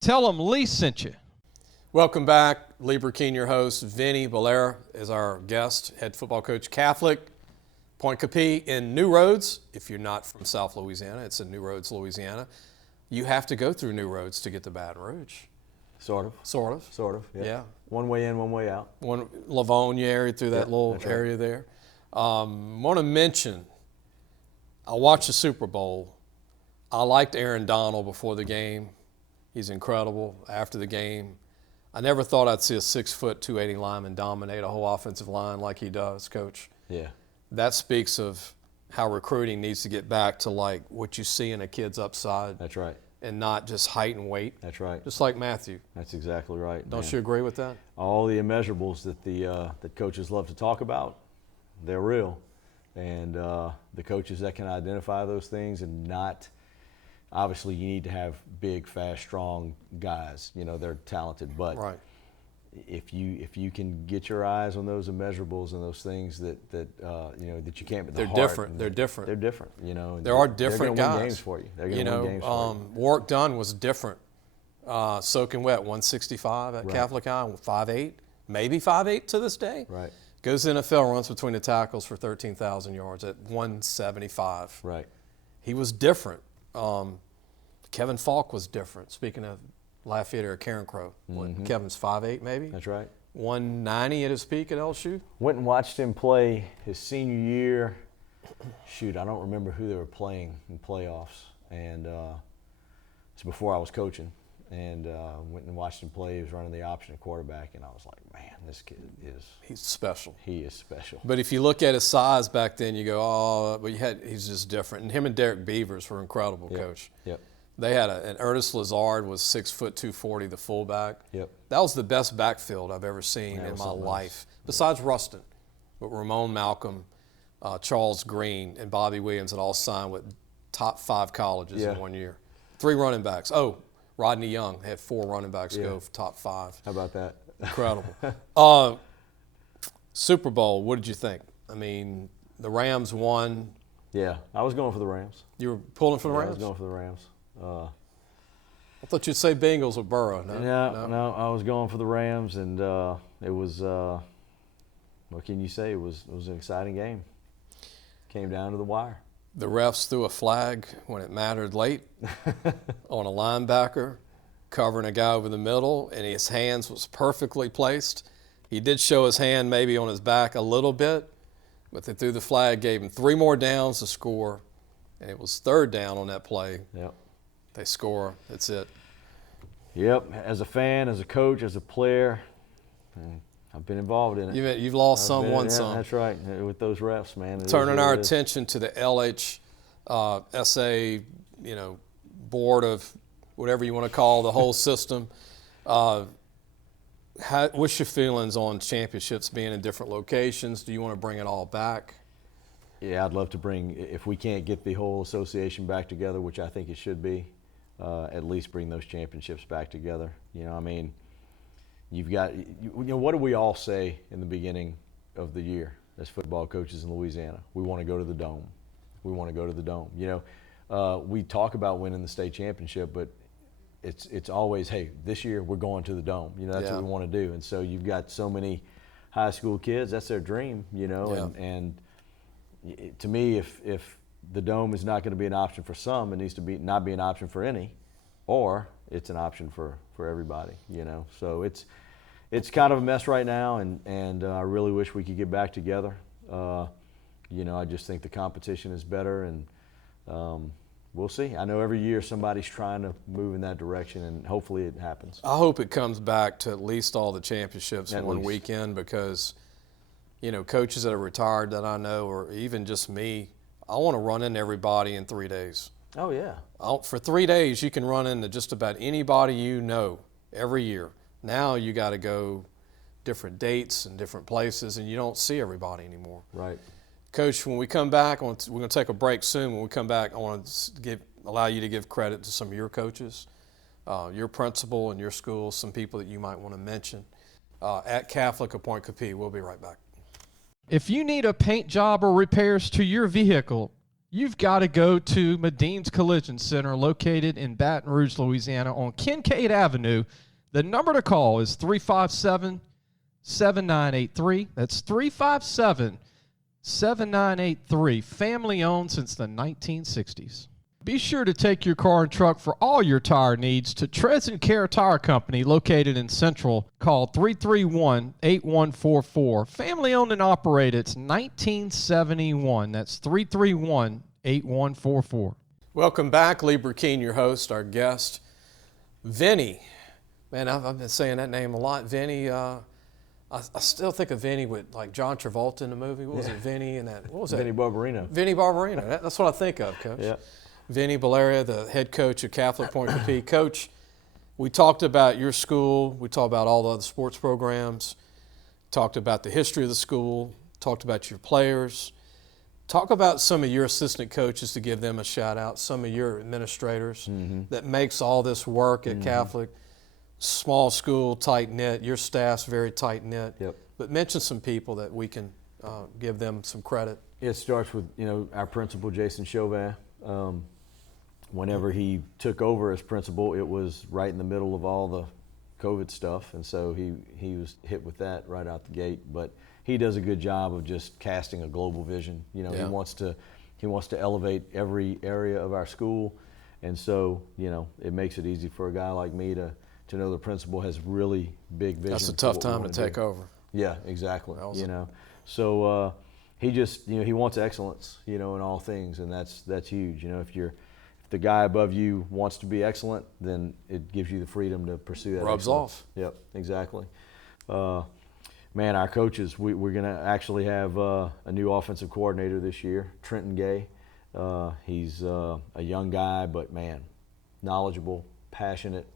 Tell them Lee sent you. Welcome back. Lee Brecheen, your host. Vinnie Bullara is our guest, head football coach, Catholic, Pointe Coupee in New Roads. If you're not from South Louisiana, it's in New Roads, Louisiana. You have to go through New Roads to get to Baton Rouge. Sort of. Yeah. One way in, one way out. One Livonia area through that little area there. Want to mention, I watched the Super Bowl. I liked Aaron Donald before the game. He's incredible after the game. I never thought I'd see a 6', 280 lineman dominate a whole offensive line like he does, Coach. Yeah. That speaks of how recruiting needs to get back to like what you see in a kid's upside. That's right. And not just height and weight. That's right. Just like Matthew. That's exactly right. Don't you agree with that? All the immeasurables that that coaches love to talk about, they're real. And the coaches that can identify those things and not – obviously, you need to have big, fast, strong guys. You know, they're talented. But if you can get your eyes on those immeasurables and those things that you know that you can't. But they're different. They're different. They're different. You know, there are different guys. They're win games for you. They're going to win games for you. Warwick Dunn was different Soaking wet, 165 at Right. Catholic High, 5'8", maybe 5'8" to this day. Right. Goes to the NFL, runs between the tackles for 13,000 yards at 175. Right. He was different. Kevin Falk was different. Speaking of Lafayette or Karen Crow, Kevin's 5'8", maybe? That's right. 190 at his peak at LSU. Went and watched him play his senior year. Shoot, I don't remember who they were playing in playoffs. And it's before I was coaching. And went and watched him play. He was running the option at quarterback. And I was like, man, this kid He's special. he is special. But if you look at his size back then, you go, oh, but he's just different. And him and Derek Beavers were incredible, Coach. Yep. They had and Ernest Lazard was 6 foot 240, the fullback. Yep. That was the best backfield I've ever seen in my life, besides Ruston. But Ramon Malcolm, Charles Green, and Bobby Williams had all signed with top 5 colleges in 1 year. 3 running backs. Oh, Rodney Young had 4 running backs go for top 5. How about that? Incredible. Super Bowl, what did you think? I mean, the Rams won. Yeah, I was going for the Rams. You were pulling for the I Rams? was going for the Rams. I thought you'd say Bengals with Burrow. No, I was going for the Rams, and it was, what can you say? It was an exciting game. Came down to the wire. The refs threw a flag when it mattered late on a linebacker covering a guy over the middle, and his hands was perfectly placed. He did show his hand maybe on his back a little bit, but they threw the flag, gave him 3 more downs to score, and it was 3rd down on that play. Yep. They score. That's it. Yep. As a fan, as a coach, as a player, I've been involved in it. You've lost some, won some. That's right. With those refs, man. Turning our attention to the LHSA, board of whatever you want to call the whole system. What's your feelings on championships being in different locations? Do you want to bring it all back? Yeah, I'd love to bring, if we can't get the whole association back together, which I think it should be, at least bring those championships back together. You've got, what do we all say in the beginning of the year as football coaches in Louisiana? We want to go to the Dome. We want to go to the Dome. We talk about winning the state championship, but it's always, hey, this year we're going to the Dome. That's what we want to do. And so you've got so many high school kids, that's their dream, and to me, if the Dome is not going to be an option for some, it needs to not be an option for any, or it's an option for everybody, So it's kind of a mess right now, and I really wish we could get back together. I just think the competition is better, and we'll see. I know every year somebody's trying to move in that direction, and hopefully it happens. I hope it comes back to at least all the championships in one least. weekend, because coaches that are retired that I know, or even just me, I want to run into everybody in 3 days. Oh, yeah. For 3 days, you can run into just about anybody every year. Now you got to go different dates and different places, and you don't see everybody anymore. Right. Coach, when we come back, we're going to take a break soon. When we come back, I want to allow you to give credit to some of your coaches, your principal and your school, some people that you might want to mention at Catholic of Pointe Coupee. We'll be right back. If you need a paint job or repairs to your vehicle, you've got to go to MEDINE'S Collision Center, located in Baton Rouge, Louisiana on Kincaid Avenue. The number to call is 357-7983. That's 357-7983. Family owned since the 1960s. Be sure to take your car and truck for all your tire needs to Trez & Care Tire Company, located in Central. Call 331-8144. Family owned and operated since 1971. That's 331-8144. Welcome back. Lee Brecheen, your host, our guest. Vinnie. Man, I've been saying that name a lot. Vinnie, I still think of Vinnie with like John Travolta in the movie. What was it, Vinnie and that? What was that? Vinnie Barbarino. Vinnie Barbarino. That's what I think of, Coach. Yeah. Vinnie Bullara, the head coach of Catholic Pointe Coupee. Coach, we talked about your school. We talked about all the other sports programs. Talked about the history of the school. Talked about your players. Talk about some of your assistant coaches, to give them a shout out. Some of your administrators that makes all this work at Catholic. Small school, tight knit. Your staff's very tight knit. Yep. But mention some people that we can give them some credit. It starts with our principal, Jason Chauvin. whenever he took over as principal, it was right in the middle of all the COVID stuff, and so he was hit with that right out the gate. But he does a good job of just casting a global vision. You know, Yeah. he wants to elevate every area of our school, and so it makes it easy for a guy like me to know the principal has really big vision. That's a for tough what we time to wanna take do. over. Yeah, exactly. That was So he just he wants excellence, in all things, and that's huge. If the guy above you wants to be excellent, then it gives you the freedom to pursue that. Rubs excellence. off. Yep, exactly. Man, our coaches, we're going to actually have a new offensive coordinator this year, Trenton Gay. He's a young guy, but man, knowledgeable, passionate,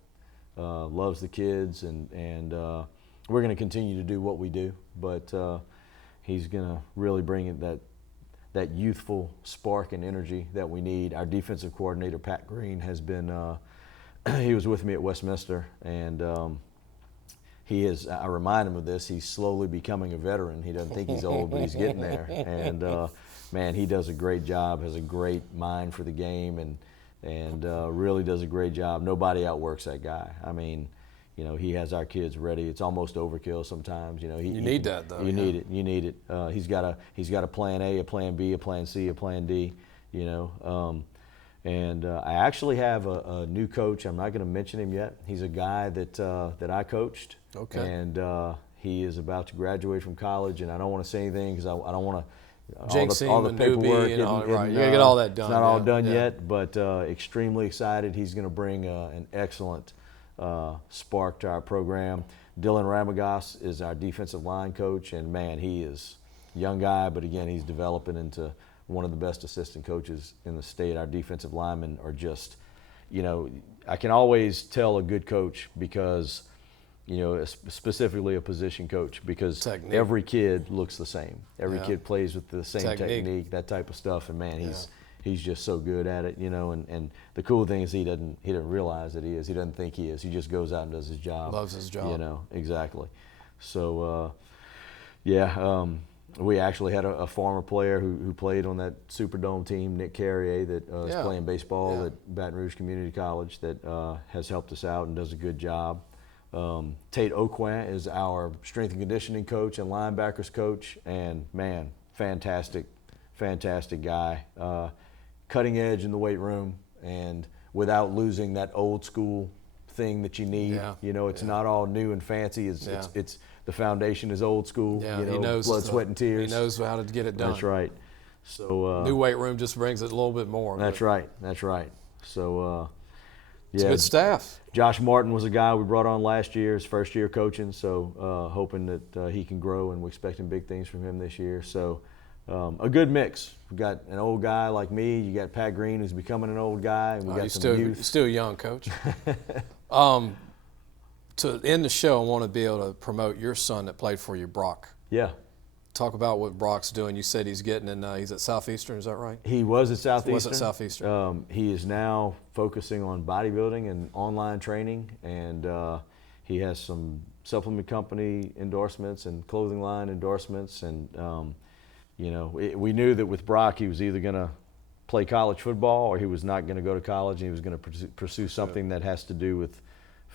loves the kids, and we're going to continue to do what we do, but he's going to really bring in that youthful spark and energy that we need. Our defensive coordinator, Pat Green, has been, he was with me at Westminster, and I remind him of this, he's slowly becoming a veteran. He doesn't think he's old, but he's getting there. And man, he does a great job, has a great mind for the game, and really does a great job. Nobody outworks that guy. I mean, he has our kids ready. It's almost overkill sometimes. You need that, though. You need it. You need it. He's got a plan A, a plan B, a plan C, a plan D. And I actually have a new coach. I'm not going to mention him yet. He's a guy that I coached. Okay. And he is about to graduate from college. And I don't want to say anything because I don't want to. Jinx all the him, paperwork. and all, right. You got to get all that done. It's not all yeah. done Yeah. yet, but extremely excited. He's going to bring an excellent spark to our program. Dylan Ramagas is our defensive line coach, and man, he is a young guy, but again, he's developing into one of the best assistant coaches in the state. Our defensive linemen are just, I can always tell a good coach because, specifically a position coach, because Technique. every kid looks the same. Every Yeah. kid plays with the same technique, that type of stuff, and man, he's just so good at it, and the cool thing is he doesn't realize that he is. He doesn't think he is. He just goes out and does his job. Loves his job. Exactly. So, we actually had a former player who played on that Superdome team, Nick Carrier, that is playing baseball at Baton Rouge Community College that has helped us out and does a good job. Tate Oquin is our strength and conditioning coach and linebackers coach, and man, fantastic guy. Cutting edge in the weight room, and without losing that old school thing that you need. It's not all new and fancy. It's the foundation is old school. Yeah, he knows blood, sweat, and tears. He knows how to get it done. That's right. So new weight room just brings it a little bit more. That's right. So it's good staff. Josh Martin was a guy we brought on last year, his first year coaching. So hoping that he can grow, and we're expecting big things from him this year. So. A good mix. We've got an old guy like me. You got Pat Green, who's becoming an old guy, and we got some youth. Still young, Coach. To end the show, I want to be able to promote your son that played for you, Brock. Yeah. Talk about what Brock's doing. You said he's getting in. He's at Southeastern. Is that right? He was at Southeastern. Was at Southeastern. He is now focusing on bodybuilding and online training, and he has some supplement company endorsements and clothing line endorsements, and. We knew that with Brock, he was either going to play college football or he was not going to go to college, and he was going to pursue something that has to do with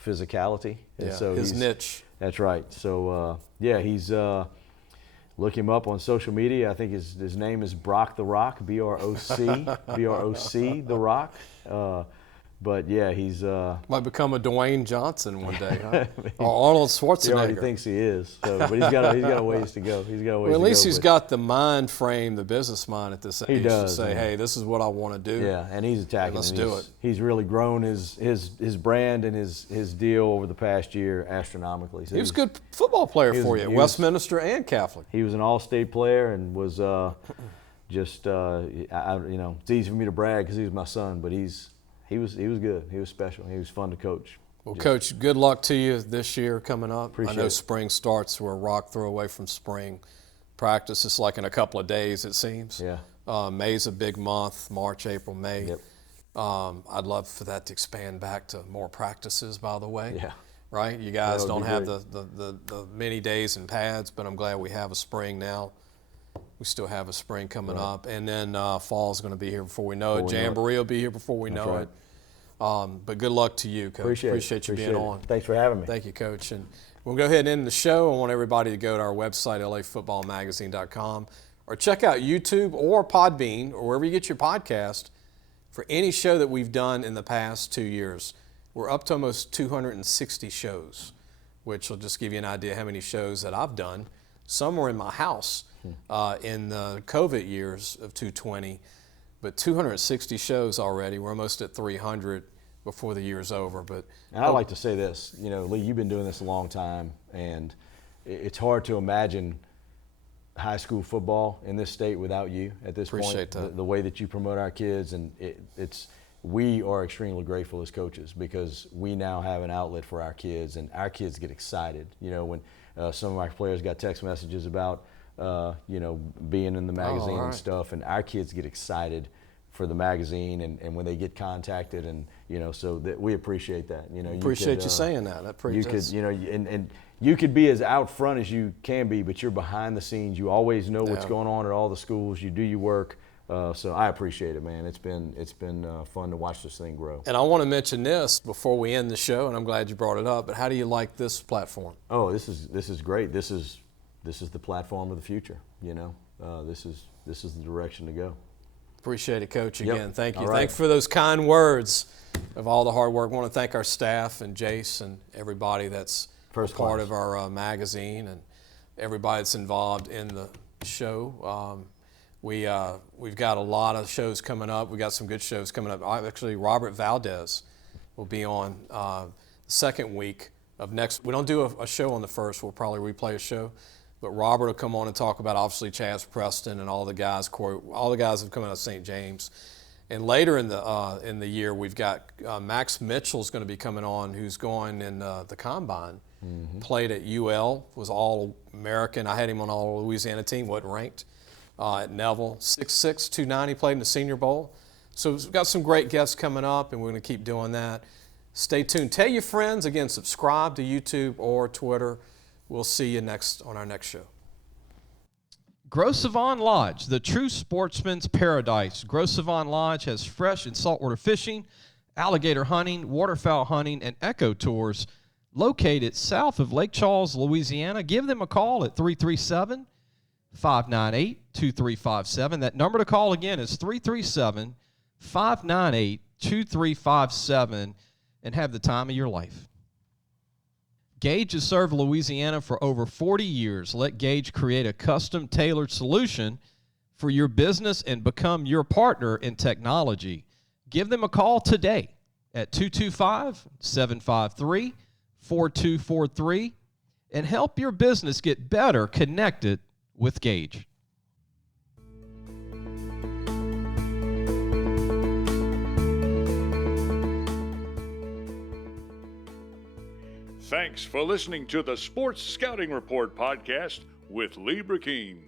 physicality. And so his niche. That's right. So, he's look him up on social media. I think his name is Brock the Rock, B-R-O-C, B-R-O-C, The Rock. But yeah, he's might become a Dwayne Johnson one day, huh? Or Arnold Schwarzenegger. He already thinks he is, but he's got a ways to go. Well, at least he's got the mind frame, the business mind at this age. He does, to say, hey, this is what I want to do. Yeah, and he's attacking. Let's do it. He's really grown his brand and his deal over the past year astronomically. So he was a good football player for you, Westminster and Catholic. He was an all-state player and was it's easy for me to brag because he was my son, but he was good. He was special. He was fun to coach. Well, Coach, good luck to you this year coming up. Appreciate I know it. spring starts. We're a rock throw away from spring practice. It's like in a couple of days, it seems. Yeah. May's a big month, March, April, May. Yep. I'd love for that to expand back to more practices, by the way. Yeah. Right? You guys don't have great. the many days and pads, but I'm glad we have a spring now. we still have a spring coming up, and then fall's going to be here before we know it. Jamboree will be here before we know it. But good luck to you, Coach. Appreciate you being on. Thanks for having me. Thank you, Coach. And we'll go ahead and end the show. I want everybody to go to our website, lafootballmagazine.com, or check out YouTube or Podbean or wherever you get your podcast for any show that we've done in the past 2 years. We're up to almost 260 shows, which will just give you an idea how many shows that I've done. Some were in my house in the COVID years of 220, but 260 shows already. We're almost at 300 before the year's over. And I'd like to say this, Lee, you've been doing this a long time, and it's hard to imagine high school football in this state without you at this point. Appreciate that. The way that you promote our kids, and we are extremely grateful as coaches because we now have an outlet for our kids, and our kids get excited. When some of our players got text messages about being in the magazine and stuff, and our kids get excited for the magazine and when they get contacted, and so that we appreciate that. Appreciate you saying that. You could be as out front as you can be, but you're behind the scenes. You always know what's going on at all the schools. You do your work. So I appreciate it, man. It's been fun to watch this thing grow. And I want to mention this before we end the show, and I'm glad you brought it up. But how do you like this platform? Oh, this is great. This is the platform of the future. This is the direction to go. Appreciate it, Coach. Again, thank you. All right. Thanks for those kind words of all the hard work. I want to thank our staff and Jace and everybody that's part of our magazine and everybody that's involved in the show. We've got a lot of shows coming up. We got some good shows coming up. Actually, Robert Valdez will be on the second week of next. We don't do a show on the first. We'll probably replay a show. But Robert will come on and talk about obviously Chaz Preston and all the guys have come out of St. James. And later in the year, we've got Max Mitchell's going to be coming on, who's going in the Combine. Mm-hmm. Played at UL, was All-American. I had him on all Louisiana team, wasn't ranked. At Neville, 6'6", 290, played in the Senior Bowl. So we've got some great guests coming up, and we're going to keep doing that. Stay tuned. Tell your friends. Again, subscribe to YouTube or Twitter. We'll see you on our next show. Gros Savon Lodge, the true sportsman's paradise. Gros Savon Lodge has fresh and saltwater fishing, alligator hunting, waterfowl hunting, and eco tours located south of Lake Charles, Louisiana. Give them a call at 337-598-2357. That number to call again is 337-598-2357, and have the time of your life. Gage has served Louisiana for over 40 years. Let Gage create a custom-tailored solution for your business and become your partner in technology. Give them a call today at 225-753-4243 and help your business get better connected with Gage. Thanks for listening to the Sports Scouting Report podcast with Lee Brecheen.